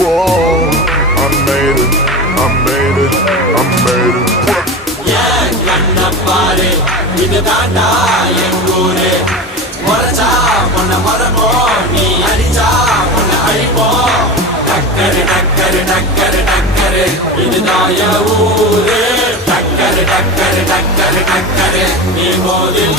Whoa, I made it, I made it, I made it. ஏன் கண்ண பாரு இதுதாண்டா என் ஊரு முறைச்சா பொண்ண மரமோ நீ அடிச்சா பொண்ண அழிப்போ டக்கரு டக்கரு டக்கரு டக்கரு இதுதான் என் ஊரு டக்கரு டக்கரு டக்கரு டக்கரு நீ மோதில்